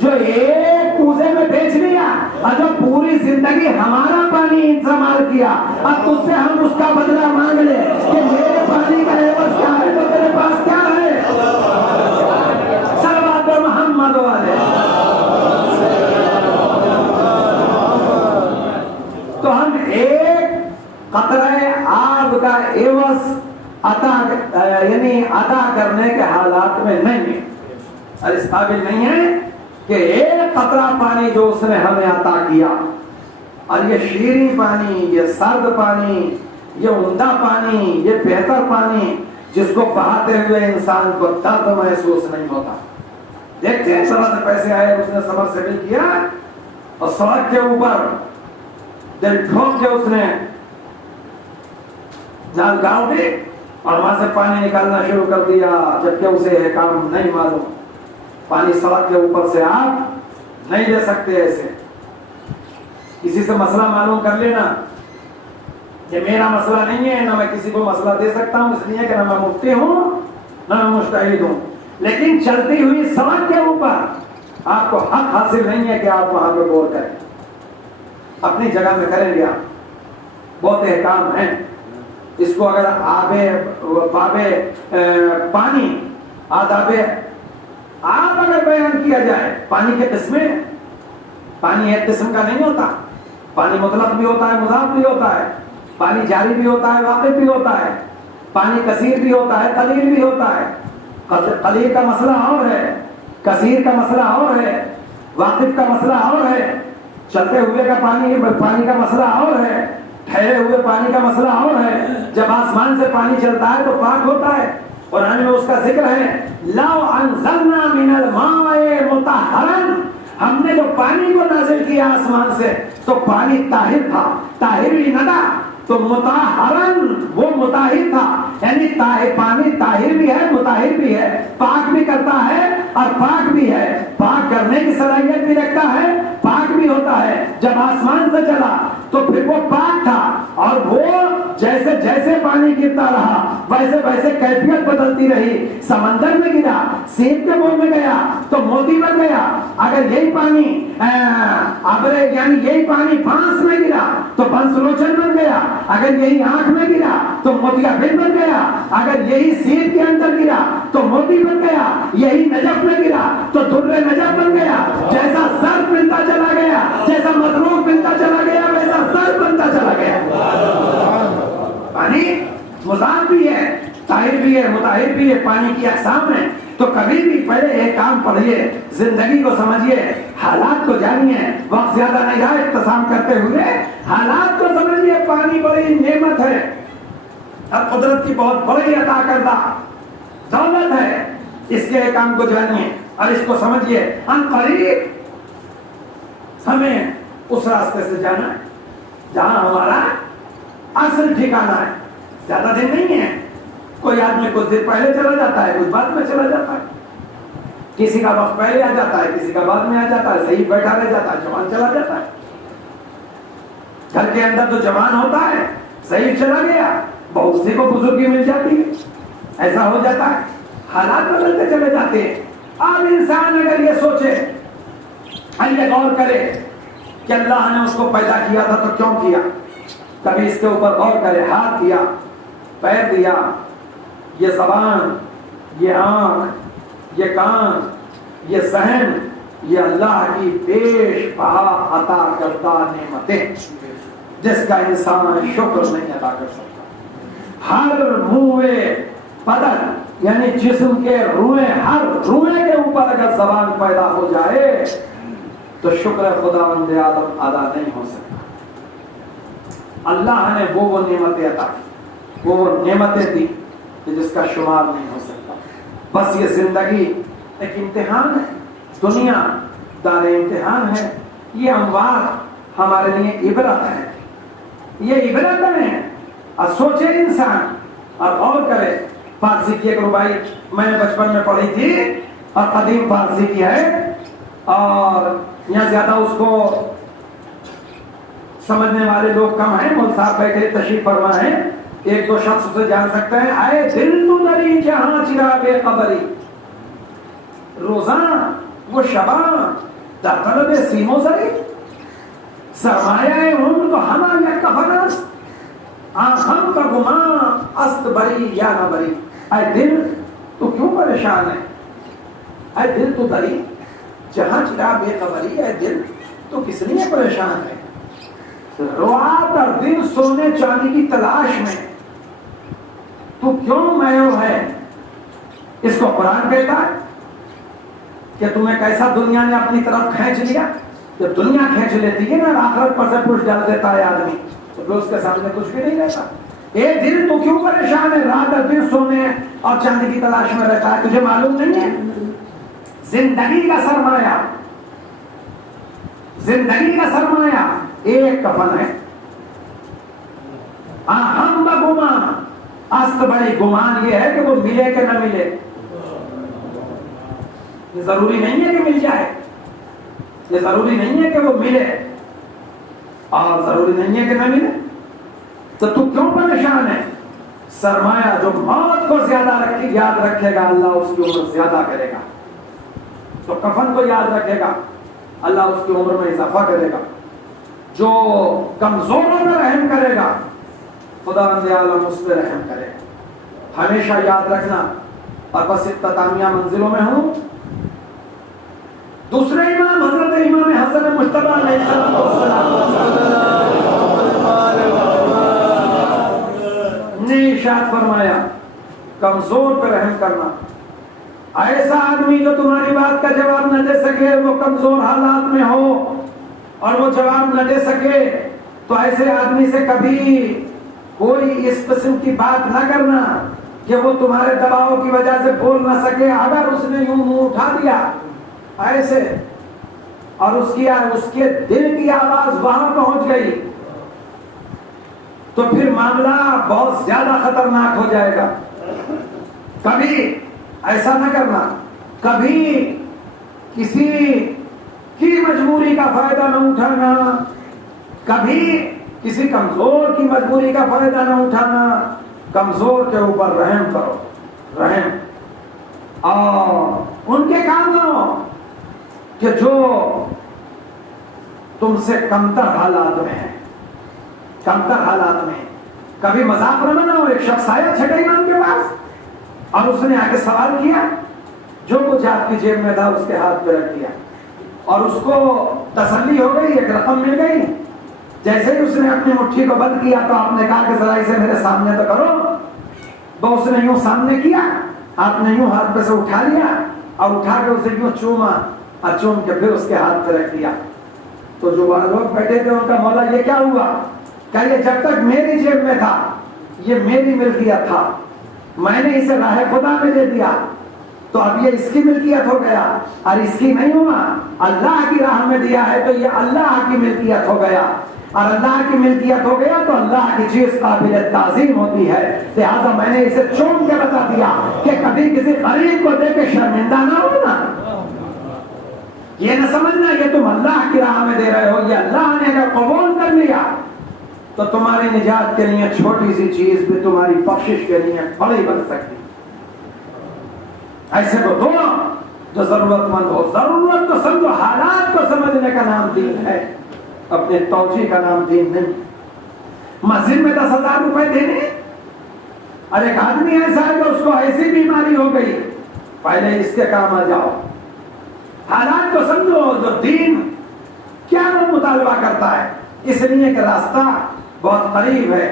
جو ایک کوزے میں بیچ لیا, اور جو پوری زندگی ہمارا پانی استعمال کیا. اب تجھ سے ہم اس کا بدلہ مانگ لے کہ میرے پانی کا عوض کیا ہے تو تیرے پاس کیا ہے. صلوات محمد والے. تو ہم ایک قطرہ آب کا عوض ادا کرنے کے حالات میں نہیں ہے, اور اس قابل نہیں ہے کہ ایک قطرہ پانی جو اس نے ہمیں عطا کیا اور یہ شیریں پانی، یہ سرد پانی، یہ عمدہ پانی، یہ بہتر پانی جس کو بہاتے ہوئے انسان کو درد محسوس نہیں ہوتا. دیکھتے ہیں سڑک سے پیسے آئے، اس نے سبمرسیبل کیا اور سڑک کے اوپر دل ٹھوک کے اس نے نال گاؤں دی اور وہاں سے پانی نکالنا شروع کر دیا، جبکہ اسے یہ کام نہیں معلوم. پانی سڑک کے اوپر سے آپ نہیں لے سکتے ایسے. کسی سے مسئلہ معلوم کر لینا، یہ میرا مسئلہ نہیں ہے، نہ میں کسی کو مسئلہ دے سکتا ہوں، اس لیے کہ نہ میں مفتی ہوں نہ میں مجتہد ہوں. لیکن چلتی ہوئی سڑک کے اوپر آپ کو حق حاصل نہیں ہے کہ آپ وہاں پہ غور کریں. اپنی جگہ میں کریں گے. بہت احکام ہیں اس کو. اگر پانی آداب آپ اگر بیان کیا جائے، پانی کے قسمیں، پانی ایک قسم کا نہیں ہوتا. پانی مطلق بھی ہوتا ہے، مضاف بھی ہوتا ہے. پانی جاری بھی ہوتا ہے، واقف بھی ہوتا ہے. پانی کثیر بھی ہوتا ہے، قلیل بھی ہوتا ہے. قلیل کا مسئلہ اور ہے، کثیر کا مسئلہ اور ہے، واقف کا مسئلہ اور ہے، چلتے ہوئے کا پانی کا مسئلہ اور ہے، ٹھہرے ہوئے پانی کا مسئلہ اور ہے. جب آسمان سے پانی چلتا ہے تو پاک ہوتا ہے. قرآن میں اس کا ذکر ہے، لَوْ أَنزَلْنَا مِنَ الْمَاءِ مُطَهَّرًا، ہم نے جو پانی کو نازل کیا آسمان سے تو پانی طاہر تھا. طاہر ہی نہ تھا تو مطہرن، وہ مطہر تھا. یعنی پانی طاہر بھی ہے، مطہر بھی ہے، پاک بھی کرتا ہے اور پاک بھی ہے. پاک کرنے کی صلاحیت بھی رکھتا ہے، پاک بھی ہوتا ہے. جب آسمان سے چلا تو پھر وہ پاک تھا، اور وہ جیسے جیسے پانی گرتا رہا ویسے ویسے کیفیت بدلتی رہی. سمندر میں گرا، سیب کے بول میں گیا تو موتی بن گیا. اگر یہی پانی یعنی یہی پانی بانس میں گرا تو بنس لوچن بن گیا. اگر یہی آنکھ میں گرا تو موتیا بن بن گیا. اگر یہی سیب کے اندر گرا تو موتی بن گیا. یہی نجف میں گرا تو در نجف بن گیا. جیسا سر ملتا چلا گیا، جیسا مضروب ملتا چلا گیا، ویسا سر بنتا چلا گیا. پانی مضاف بھی ہے، طاہر بھی ہے، مطہر بھی ہے. پانی کی اقسام ہے. تو کبھی بھی پہلے ایک کام پڑھیے، زندگی کو سمجھیے، حالات کو جانیے. وقت زیادہ نہیں رہا اختصام کرتے ہوئے، حالات کو سمجھیے. پانی بڑی نعمت ہے اور قدرت کی بہت بڑی عطا کردہ دولت ہے. اس کے کام کو جانیے اور اس کو سمجھیے. ان قریب ہمیں اس راستے سے جانا ہے جہاں ہمارا اصل ٹھکانا ہے. زیادہ دن نہیں ہے. کوئی آدمی کچھ دن پہلے چلا جاتا ہے، کچھ بعد میں چلا جاتا ہے. کسی کا وقت پہلے آ جاتا ہے، کسی کا بعد میں آ جاتا ہے. صحیح بیٹھا رہ جاتا ہے، جوان چلا جاتا ہے. گھر کے اندر تو جوان ہوتا ہے، صحیح چلا گیا، بہت سی کو بزرگی مل جاتی ہے. ایسا ہو جاتا ہے. حالات بدلتے چلے جاتے ہیں. اب انسان اگر یہ سوچے اور یہ غور کرے کہ اللہ نے اس کو پیدا کیا تھا تو کیوں کیا، کبھی اس کے اوپر غور کرے. ہاتھ دیا، پیر دیا، یہ زبان، یہ آنکھ، یہ کان، یہ ذہن، یہ اللہ کی پیش بہا عطا کردہ نعمتیں جس کا انسان شکر نہیں ادا کر سکتا. ہر روئے بدن یعنی جسم کے روئے، ہر روئے کے اوپر اگر زبان پیدا ہو جائے تو شکر خداوند عالم ادا نہیں ہو سکتا. اللہ نے وہ نعمتیں عطا کی، وہ نعمتیں دی جس کا شمار نہیں ہو سکتا. بس یہ زندگی ایک امتحان ہے. دنیا دار امتحان ہے. یہ اموات ہمارے لیے عبرت ہے. یہ عبرت ہے. اور سوچے انسان اور غور کرے. فارسی کی ایک ربائی میں نے بچپن میں پڑھی تھی اور قدیم فارسی کی ہے، اور یہاں زیادہ اس کو سمجھنے والے لوگ کم ہیں. مول صاحب بیٹھے تشریف فرما ہے، ایک دو شخص اسے جان سکتے ہیں. آئے دل تو دری جہاں چراغ قبری، روزاں وہ شباں در طلب سیم و زری، سرمایہ عمر تو ہما یا کفنس، آنکھم کا گماں است بری یا نہ بری. اے دل تو کیوں پریشان ہے، اے دل تو دری جہاں چراغ قبری، اے دل تو کس لیے پریشان ہے. رات اور دن سونے چاندی کی تلاش میں تو کیوں میو ہے. اس کو قرآن کہتا ہے کہ تمہیں کیسا دنیا نے اپنی طرف کھینچ لیا. جب دنیا کھینچ لیتی ہے نا، آخرت پر سے پوچھ ڈال دیتا ہے آدمی، تو پھر اس کے سامنے کچھ بھی نہیں رہتا. اے دل تو کیوں پریشان ہے، رات اور دن سونے اور چاندی کی تلاش میں رہتا ہے، تجھے معلوم نہیں ہے زندگی کا سرمایہ، زندگی کا سرمایہ ایک کفن ہے. ہم بگمان، است بڑی گمان یہ ہے کہ وہ ملے کہ نہ ملے. یہ ضروری نہیں ہے کہ مل جائے، یہ ضروری نہیں ہے کہ وہ ملے، اور ضروری نہیں ہے کہ نہ ملے. تو کیوں پریشان ہے؟ سرمایہ جو موت کو زیادہ یاد رکھے گا اللہ اس کی عمر زیادہ کرے گا. تو کفن کو یاد رکھے گا اللہ اس کی عمر میں اضافہ کرے گا. جو کمزوروں میں رحم کرے گا خدا عالم اس پہ رحم کرے گا. ہمیشہ یاد رکھنا. اور بس اختتامیہ منزلوں میں ہوں. دوسرے امام حضرت امام حسن مجتبی علیہ السلام نے ارشاد فرمایا کمزور پہ رحم کرنا. ایسا آدمی جو تمہاری بات کا جواب نہ دے سکے، وہ کمزور حالات میں ہو اور وہ جواب نہ دے سکے، تو ایسے آدمی سے کبھی کوئی اس قسم کی بات نہ کرنا کہ وہ تمہارے دباؤ کی وجہ سے بول نہ سکے. اگر اس نے یوں منہ اٹھا دیا ایسے اور اس کے دل کی آواز وہاں پہنچ گئی تو پھر معاملہ بہت زیادہ خطرناک ہو جائے گا. کبھی ایسا نہ کرنا، کبھی کسی کی مجبوری کا فائدہ نہ اٹھانا، کبھی کسی کمزور کی مجبوری کا فائدہ نہ اٹھانا. کمزور کے اوپر رحم کرو، رحم. اور ان کے کاموں کہ جو تم سے کمتر حالات میں ہیں، کمتر حالات میں. کبھی مذاق نہ بناؤ. ایک شخص آیا چھٹے امام کے پاس اور اس نے آگے سوال کیا، جو کچھ آپ کی جیب میں تھا اس کے ہاتھ پہ رکھ دیا اور اس کو تسلی ہو گئی، ایک رقم مل گئی. جیسے ہی اس نے اپنی مٹھی کو بند کیا تو آپ نے کہا کہ ذرا اسے میرے سامنے تو کرو. تو اس نے یوں سامنے کیا، آپ نے یوں ہاتھ پہ سے اٹھا لیا اور اٹھا کے اسے یوں چوما اور چوم کے پھر اس کے ہاتھ پہ رکھ دیا. تو جو لوگ بیٹھے تھے ان کا مولا یہ کیا ہوا؟ کہ یہ جب تک میری جیب میں تھا یہ میری ملکیت تھا، میں نے اسے راہ خدا میں دے دیا تو اب یہ اس کی ملکیت ہو گیا، اور اس کی نہیں ہوا، اللہ کی راہ میں دیا ہے تو یہ اللہ کی ملکیت ہو گیا. اور اللہ کی ملکیت ہو گیا تو اللہ کی چیز قابل تعظیم ہوتی ہے. لہذا میں نے اسے چوم کے بتا دیا کہ کبھی کسی غریب کو دے کے شرمندہ نہ ہونا. یہ نہ سمجھنا یہ تم اللہ کی راہ میں دے رہے ہو، یہ اللہ نے اگر قبول کر لیا تو تمہاری نجات کے لیے چھوٹی سی چیز بھی تمہاری بخشش کے لیے بڑی بن سکتی. ایسے کو دو جو ضرورت مند ہو. ضرورت تو سمجھو، حالات کو سمجھنے کا نام دین ہے، اپنے توجیہ کا نام دین نہیں. مسجد میں 10,000 روپے دینے اور ایک آدمی ایسا ہے کہ اس کو ایسی بیماری ہو گئی، پہلے اس کے کام آ جاؤ. حالات کو سمجھو. جو دین کیا وہ مطالبہ کرتا ہے، اس لیے کہ راستہ بہت قریب ہے.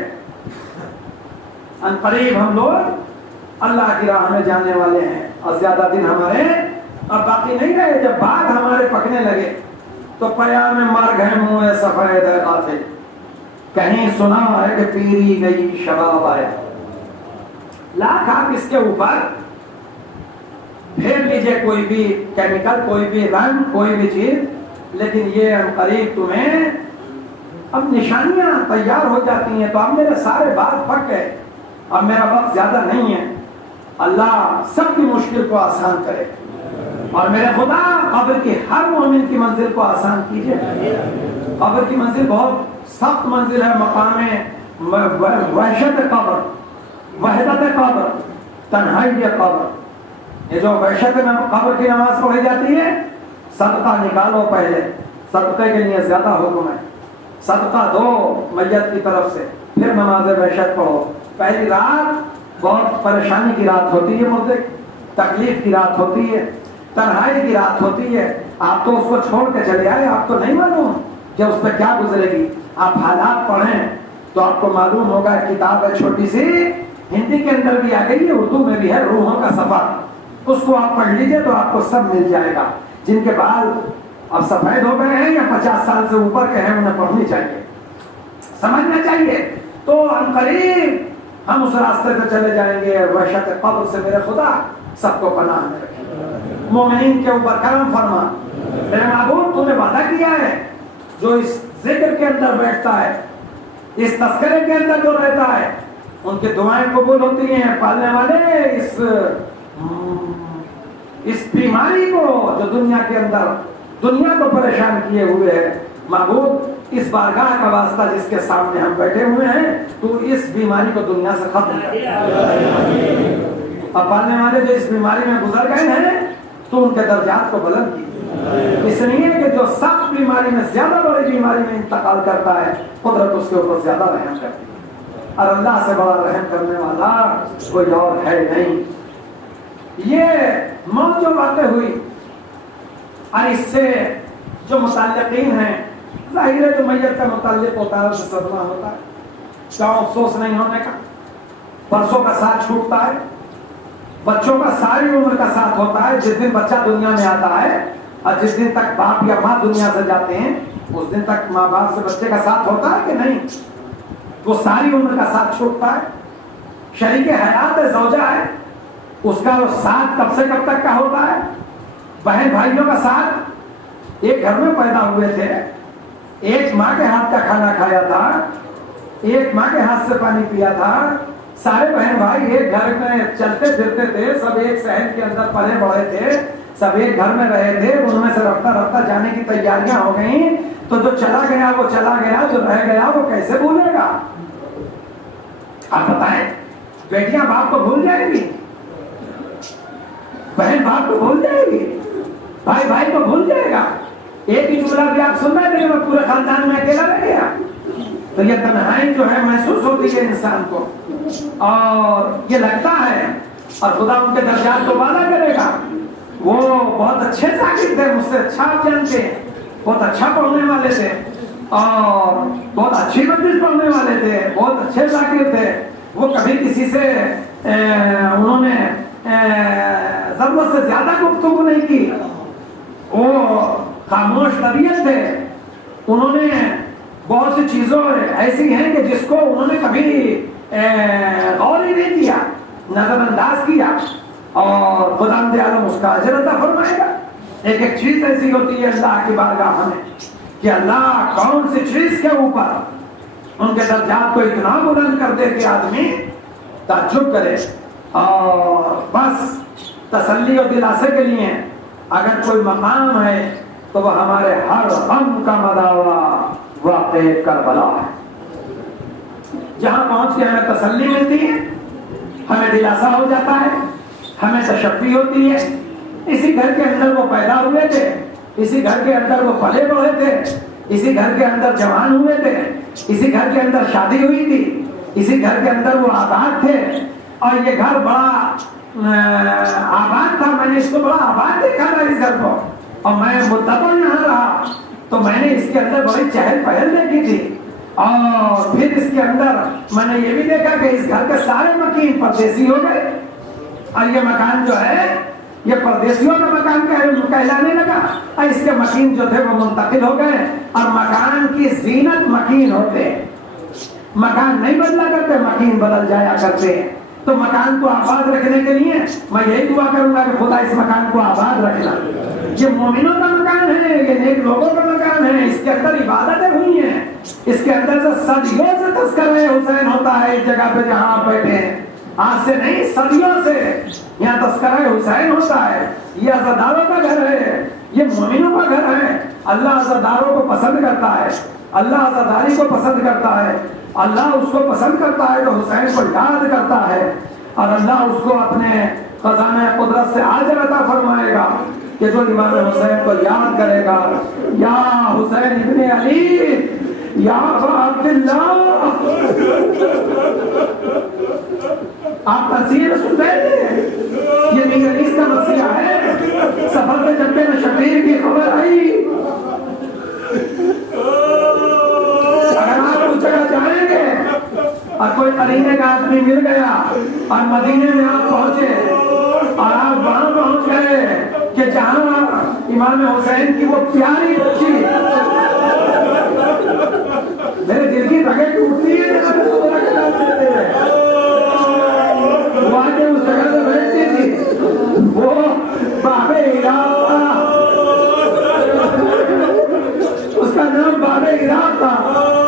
ان قریب ہم لوگ اللہ کی راہ میں جانے والے ہیں اور زیادہ دن ہمارے اب باقی نہیں رہے. جب بات ہمارے پکنے لگے تو پیام مر گئے منہ سفید ہے قافل، کہیں سنا ہے کہ پیری گئی شباب آیا. لاکھ آپ اس کے اوپر پھیر لیجئے کوئی بھی کیمیکل، کوئی بھی رنگ، کوئی بھی چیز، لیکن یہ قریب تمہیں اب نشانیاں تیار ہو جاتی ہیں. تو اب میرے سارے بات پک گئے، اب میرا وقت زیادہ نہیں ہے. اللہ سب کی مشکل کو آسان کرے اور میرے خدا قبر کی ہر مومن کی منزل کو آسان کیجئے. قبر کی منزل بہت سخت منزل ہے. مقام وحشت قبر، وحدت قبر، تنہائی قبر. یہ جو وحشت میں قبر کی نماز پڑھی جاتی ہے، صدقہ نکالو پہلے، صدقے کے لیے زیادہ حکم ہے. صدقہ دو میت کی طرف سے، پھر نماز وحشت پڑھو. پہلی رات بہت پریشانی کی رات ہوتی ہے، مردے تکلیف کی رات ہوتی ہے، تنہائی کی رات ہوتی ہے. آپ تو اس کو چھوڑ کے چلے آئے، آپ کو نہیں معلوم کہ اس پہ کیا گزرے گی. آپ حالات پڑھیں تو آپ کو معلوم ہوگا. کتاب ہے چھوٹی سی، ہندی کے اندر بھی آ گئی ہے، اردو میں بھی ہے، روحوں کا سفر. اس کو آپ پڑھ لیجئے تو آپ کو سب مل جائے گا. جن کے بال اب سفید ہو گئے ہیں یا 50 سال سے اوپر کے ہیں انہیں پڑھنی چاہیے، سمجھنا چاہیے. تو عنقریب ہم اس راستے سے چلے جائیں گے. وحشت قبر سے میرے خدا سب کو پناہ میں رکھے، مومنین کے اوپر کرم فرما. میرے معبود تو نے وعدہ کیا ہے جو اس ذکر کے اندر بیٹھتا ہے، اس تذکرے کے اندر جو رہتا ہے، ان کی دعائیں قبول ہوتی ہیں. پالنے والے اس بیماری کو جو دنیا کے اندر دنیا کو پریشان کیے ہوئے ہے، معبود اس بارگاہ کا واسطہ جس کے سامنے ہم بیٹھے ہوئے ہیں، تو اس بیماری کو دنیا سے ختم کر. اب پالنے والے جو اس بیماری میں گزر گئے ہیں تو ان کے درجات کو بلند کی. اس لیے کہ جو سخت بیماری میں زیادہ بڑی بیماری میں انتقال کرتا ہے، قدرت اس کے اوپر زیادہ رحم کرتی ہے، اور اللہ سے بڑا رحم کرنے والا کوئی اور ہے نہیں. یہ موت جو واقع ہوئی اور اس سے جو متعلقین ہیں، ظاہر ہے جو میت کا متعلق ہوتا ہے اسے صدمہ ہوتا ہے، کیا افسوس نہیں ہونے کا. برسوں کا ساتھ چھوٹتا ہے، بچوں کا ساری عمر کا ساتھ ہوتا ہے. جس دن بچہ دنیا میں آتا ہے اور جس دن تک باپ یا ماں دنیا سے جاتے ہیں، اس دن تک ماں باپ سے بچے کا ساتھ ہوتا ہے کہ نہیں؟ وہ ساری عمر کا ساتھ چھوٹتا ہے. شریک حیات زوجہ ہے، اس کا وہ ساتھ کب سے کب تک کا ہوتا ہے. بہن بھائیوں کا ساتھ، ایک گھر میں پیدا ہوئے تھے، ایک ماں کے ہاتھ کا کھانا کھایا تھا، ایک ماں کے ہاتھ سے پانی پیا تھا. سارے بہن بھائی ایک گھر میں چلتے پھرتے تھے، سب ایک صحن کے اندر پلے بڑھے تھے، سب ایک گھر میں رہے تھے. ان میں سے رفتہ رفتہ جانے کی تیاریاں ہو گئیں تو جو چلا گیا وہ چلا گیا، جو رہ گیا وہ کیسے بھولے گا؟ آپ بتائیں، بیٹیاں باپ کو بھول جائیں گی؟ بہن باپ کو بھول جائے گی؟ بھائی بھائی کو بھول جائے گا؟ ایک ہی جملہ بھی آپ سن رہے تھے کہ میں پورے خاندان میں اکیلا رہ گیا. تو یہ تنہائی جو ہے محسوس ہوتی ہے انسان کو، اور یہ لگتا ہے. اور خدا ان کے درجات کو وعدہ کرے گا. وہ بہت اچھے ذاکر تھے، مجھ سے اچھا آپ جانتے ہیں، بہت اچھا پڑھنے والے تھے اور بہت اچھی مجلس پڑھنے والے تھے، بہت اچھے ذاکر تھے. وہ کبھی کسی سے انہوں نے ضرورت سے زیادہ گفتگو نہیں کی. وہ خاموش طبیعت تھے. انہوں نے بہت سی چیزوں ایسی ہیں کہ جس کو انہوں نے کبھی غور ہی نہیں کیا، نظر انداز کیا، اور خدا عالم اس کا اجر عطا فرمائے گا. ایک ایک چیز ایسی ہوتی ہے اللہ کی بارگاہ میں کہ اللہ کون سی چیز کے اوپر ان کے درجات کو اتنا بلند کر دے کہ آدمی تعجب کرے. اور بس تسلی اور دلاسے کے لیے اگر کوئی مقام ہے تو وہ ہمارے ہر غم کا مداوا واقع کربلا ہے. جہاں پہنچ کے ہمیں تسلی ملتی ہے، ہمیں دلاسا ہو جاتا ہے، ہمیں تشفی ہوتی ہے. اسی گھر کے اندر وہ پیدا ہوئے تھے، اسی گھر کے اندر وہ پلے بڑھے تھے، اسی گھر کے اندر جوان ہوئے تھے، اسی گھر کے اندر شادی ہوئی تھی، اسی گھر کے اندر وہ آباد تھے. اور یہ گھر بڑا آباد تھا. میں نے اس کو بڑا آباد دیکھا تھا اس گھر کو، اور میں مدتوں یہاں رہا تو میں نے اس کے اندر بڑی چہل پہل دیکھی تھی. اور پھر اس کے اندر میں نے یہ بھی دیکھا کہ اس گھر کے سارے مکین پردیسی ہو گئے، اور یہ مکان جو ہے یہ پردیسیوں کا مکان کہلانے لگا. اور اس کے مکین جو تھے وہ منتقل ہو گئے. اور مکان کی زینت مکین ہوتے، مکان نہیں بدلا کرتے، مکین بدل جایا کرتے. تو مکان کو آباد رکھنے کے لیے میں یہی دعا کروں گا کہ خدا اس مکان کو آباد رکھنا. یہ مومنوں کا مکان ہے، یہ نیک لوگوں کا مکان ہے. اس کے اندر عبادتیں ہوئی ہیں، اس کے اندر سے صدیوں سے تذکرہ حسین ہوتا ہے. اس جگہ پہ جہاں آپ بیٹھے ہیں، آج سے نہیں صدیوں سے یہاں تذکرہ حسین ہوتا ہے. یہ عزاداروں کا گھر ہے، یہ مومنوں کا گھر ہے. اللہ عزاداروں کو پسند کرتا ہے، اللہ عزاداری کو پسند کرتا ہے. اللہ اس کو پسند کرتا ہے جو حسین کو یاد کرتا ہے، اور اللہ اس کو اپنے خزانہ قدرت سے اجر عطا فرمائے گا کہ جو امام حسین کو یاد کرے گا. یا حسین ابن علی، یا ابا عبداللہ. آپ تفسیر سن رہے تھے، یہ میرعیس کا مسئلہ ہے. سفر میں جب میں شبیر کی خبر آئی، اگر آپ اس جگہ جائیں گے اور کوئی قرینے کا آدمی مل گیا اور مدینے میں آپ پہنچے اور آپ وہاں پہنچ گئے کہ جہاں امام حسین کی وہ پیاری بچی میرے دل کی رگیں ٹوٹتی ہے وہ آگے اس جگہ سے بیٹھتی تھی وہ باب عراق تھا اس کا نام باب عراق تھا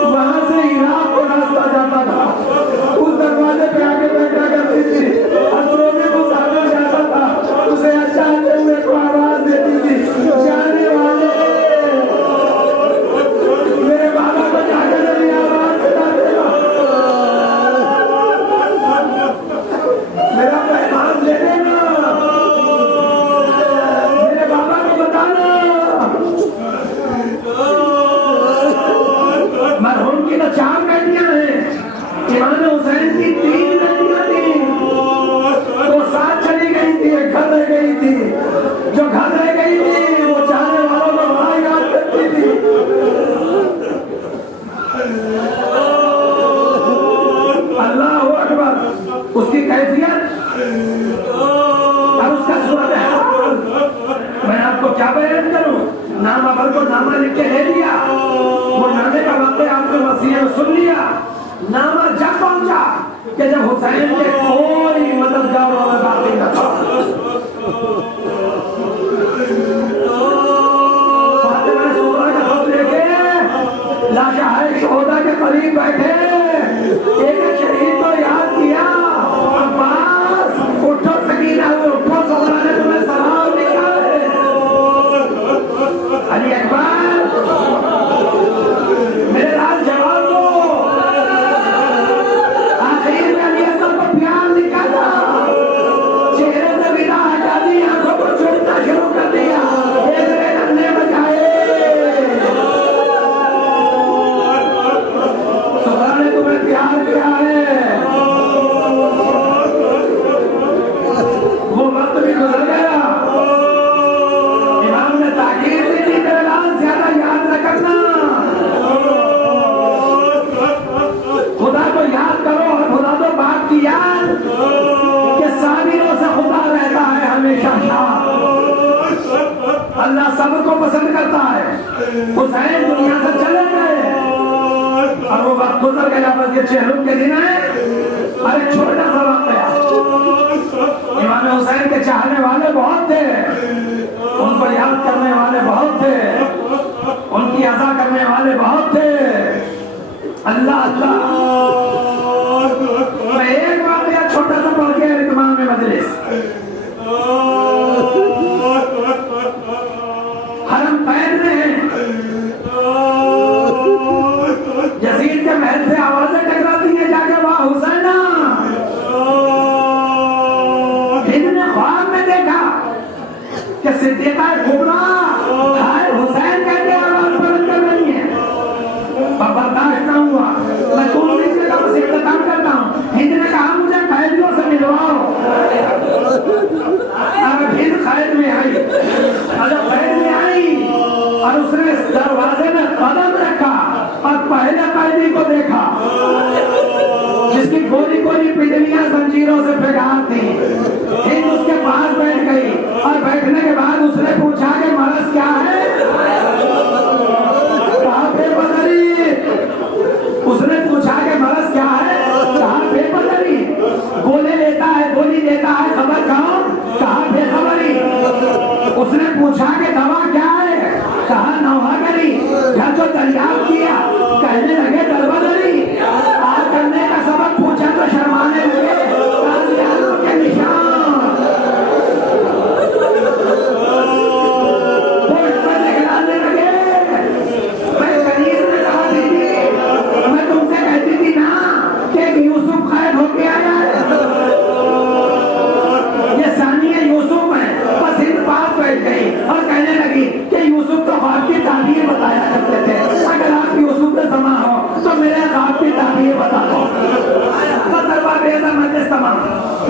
وہاں سے عراق کو راستہ جاتا تھا اس دروازے پہ آگے بیٹھا کرتی تھی حضروں میں کچھ آگے جاتا تھا اسے اچانتے ہوئے کو آواز دیتی تھی جانے والے میرے بابا کو جا کے میری آواز سنا دینا میرا پیغام لے لینا میرے بابا کو بتانا مرحوم کی تو 4 بیٹیاں ہیں امام حسین کی 3 بیٹیاں تھیں وہ ساتھ چلی گئی تھی ایک گھر رہ گئی تھی جو گھر رہ گئی تھی وہ چاہنے والوں کو وہاں یاد کرتی تھی اللہ اکبر اس کی کیفیت اور اس کا صورتحال میں آپ کو کیا بیان کروں نام ابر کو نامہ لکھ کے لے لیا وہ نامے کا واقعہ آپ کو مسیح نے سن لیا نامہ جب پہنچا کہ جب حسین کے کوئی مددگار اور باقی نہ تھا فاطمہ سورہ کا خط لے کے لاشہائے شہداء کے قریب بیٹھے ایک شہید کو یاد کیا عباس اٹھو سکینہ ہوئے اٹھو سورہ نے تمہیں سلام لکھا ہے علی اکبر میرے لال جواب دو آخر میں علی اصغر کو پیار لکھا تھا چہرے سے ودا ہٹا دی آنکھوں کو چھوڑنا شروع کر دیا ایک رے نمنے بجائے سورہ نے تمہیں پیار کیا ہے وہ وقت بھی گزر گیا امام نے تاکید دی تھی میرے لال زیادہ یاد نہ کرنا خدا کو یاد کرو اور خدا تو بات کی یاد کہ صابروں سے خدا رہتا ہے ہمیشہ شاہ اللہ صبر کو پسند کرتا ہے حسین دنیا سے چلے گئے اور وہ وقت گزر گیا بس یہ چہروں کے دن ہے اور ایک چھوٹا سا واقعہ امام حسین کے چاہنے والے بہت تھے ان کو یاد کرنے والے بہت تھے ان کی عزا کرنے والے بہت تھے اللہ اللہ میں ایک واقعہ چھوٹا سا پڑھ کے اہتمام میں مجلس حرم قید میں یزید کے محل سے آوازیں ٹکراتی ہیں جا کے وہاں حسینہ ہند نے خواب میں دیکھا کہ صدیقہ کبریٰ ہائے حسین کہتے آواز بلند کر رہی ہے برداشت نہ ہوا میں تم نیچے کا بس اختتام کرتا ہوں ہند نے کہا مجھے قیدیوں سے ملواؤ اب ہند قید میں آئی جب قید میں آئی اور اس نے دروازے میں قدم رکھا اور پہلے قیدی کو دیکھا جس کی گولی گولی پنڈلیاں زنجیروں سے پھگار تھی ہند اس کے پاس بیٹھ گئی اور بیٹھنے کے بعد اس نے پوچھا کہ مرض کیا ہے کہا بے بدری اس نے پوچھا کہ مرض کیا ہے کہا بے بدری گولے لیتا ہے گولی لیتا ہے خبر کون کہا بے خبری اس نے پوچھا کہ دوا کیا ہے کہا نوحہ کری یا جو دریافت کیا کہنے لگے دلبدری آج کرنے کا سبب پوچھا تو شرمانے لگے قاضیانوں کے نشان پوسٹ پر نگرانے لگے میں کنیز نے کہا تھی میں تم سے کہتی تھی نا کہ یوسف قید ہو کے آیا ہے یہ ثانیہ یوسف ہے بس ہند پاس بیٹھ گئی اور کہنے لگی کہ یوسف تو خواب کی تعبیر بتایا کرتے تھے اگر آپ یوسف سے سما ہو تو میرے خواب کی تعبیر بتا دو مجلس تمام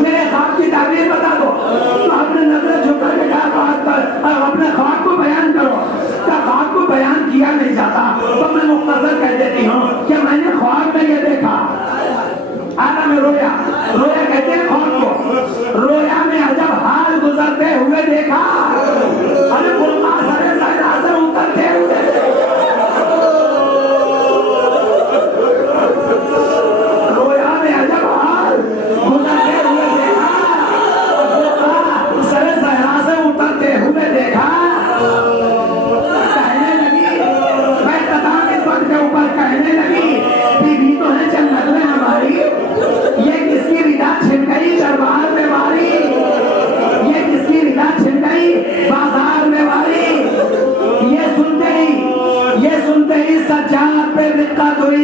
میرے خواب کی تعبیر بتا دو تو اپنے نظریں جھک کر کے کہا خواب پر اور اپنے خواب کو بیان کرو کیا خواب کو بیان کیا نہیں جاتا تو میں مختصر کہہ دیتی ہوں کہ میں نے خواب میں یہ دیکھا آنا میں رویا رویا کہتے ہیں خواب کو رویا میں عجب حال گزرتے ہوئے دیکھا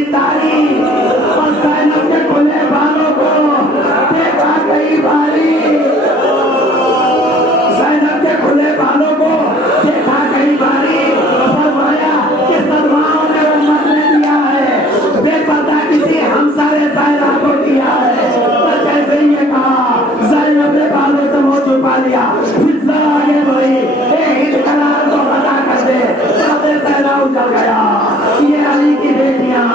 کئی تاری اور زینب کے کھلے بالوں کو دیکھا کئی باری، زینب کے کھلے بالوں کو دیکھا کئی باری، فرمایا کہ صدماؤں نے امت نے دیا ہے، بے پردہ کسی ہمسر زائرہ کو دیا ہے۔ تو جیسے یہ کہا زینب نے بالوں سے منہ چھپا لیا، پھر ذرا آگے بڑھی، ایک قرار کو پتا کر دے، سب زہرا اجل گیا۔ یہ علی کی بیٹیاں،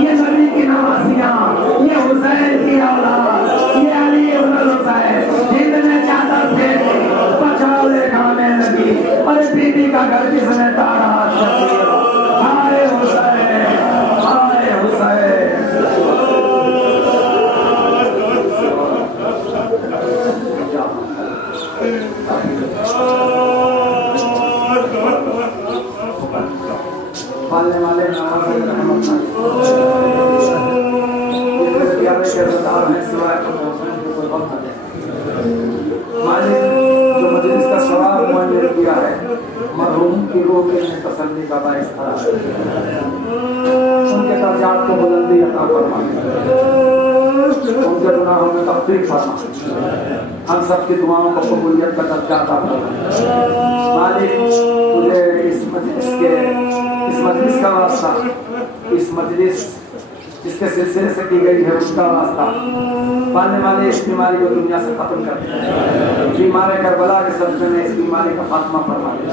یہ نبی کی نواسیاں، یہ حسین کی اولاد، یہ علی ابن الحسین، ہند نے چادر پھیر لی، پچھاڑے کھانے لگی، ارے بیٹی کا گھر کس نے تاڑا؟ شبیر، ہائے حسین، ہائے حسین۔ پالنے والے نواز رحمت یہ پیارے کے رضدار ہیں، سوائے اپنے حسین کے کوئی غم نہ دیں۔ مالک جو مجلس کا ثواب معین کیا ہے، مرحوم کی روح کے لیے تسلی کا باعث قرار دے، ان کے درجات کو بلندی عطا فرمائے، ان کے گناہوں میں تخفیف فرمائے، ہم سب کی دعاؤں کو قبولیت کا درجہ عطا فرمائے۔ مالک تجھے اس مجلس کا واسطہ، اس مجلس جس کے سلسلے سے کی گئی ہے اس کا واسطہ، پالنے والے اس بیماری کو دنیا سے ختم کر دے، بیمار کربلا کے صدقے میں اس بیماری کا خاتمہ فرما دے۔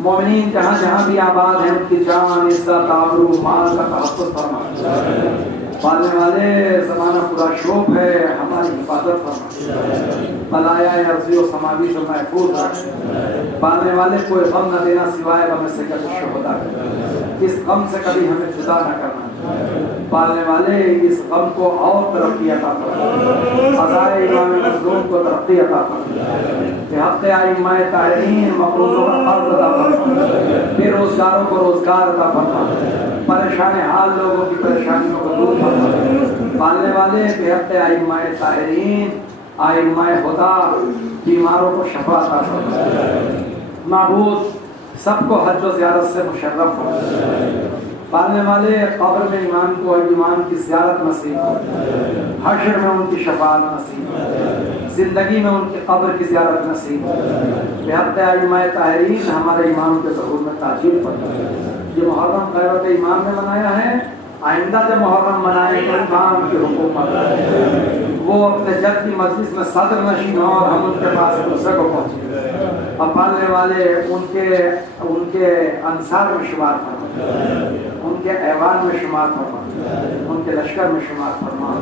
مومنین جہاں جہاں بھی آباد ہیں ان کی جان، عزت، آبرو، مال کا تحفظ فرما دے۔ پالنے والے زمانہ پورا شوق ہے، ہماری حفاظت فرما، بلایا عرضی و سماوی سے محفوظ رکھ۔ پالنے والے کوئی غم نہ دینا سوائے غم سید الشہداء، اس غم سے کبھی ہمیں جدا نہ کرنا۔ پالنے والے اس غم کو اور ترقی عطا فرما، ہزارے امام مظلوم کو ترقی عطا فرما، بحق ائمہ طاہرین مقروضوں کا قرض عطا فرما، بے روزگاروں کو روزگار عطا فرما، پریشان حال لوگوں کی پریشانیوں کو دور فرما۔ پالنے والے بحق ائمہ طاہرین، ائمہ خدا، بیماروں کو شفا عطا فرما۔ معبود سب کو حج و زیارت سے مشرف ہو۔ پالنے والے قبر میں ایمان کو ایمان کی زیارت نصیب ہو، حشر میں ان کی شفاعت نصیب ہو، زندگی میں ان کی قبر کی زیارت نصیب ہو۔ بحق ائمہ طاہرین ہمارے امام کے ظہور میں تاجیل فرما۔ یہ محرم خیرت ایمان نے منایا ہے، آئندہ جب محرم منائے تو امام کی حکومت وہ اپنے جد کی مجلس میں صدر نشین ہوں اور ہم ان کے پاس دوسرے کو پہنچے، اور پالنے والے ان کے انصار میں شمار فرما، ان کے ایوان میں شمار فرما، ان کے لشکر میں شمار فرما۔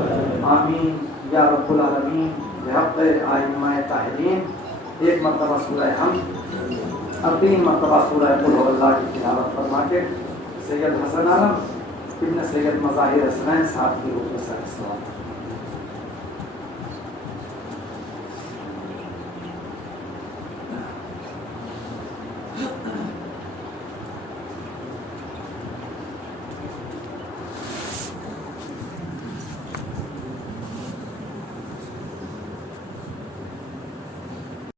آمین یا رب العالمین بحق ائمہ طاہرین۔ ایک مرتبہ سورہ حمد اور 3 مرتبہ سورہ قل هو اللہ کی تلاوت فرما کے سید حسن عالم ابن سید مظاہر حسنین صاحب کی روح میں سر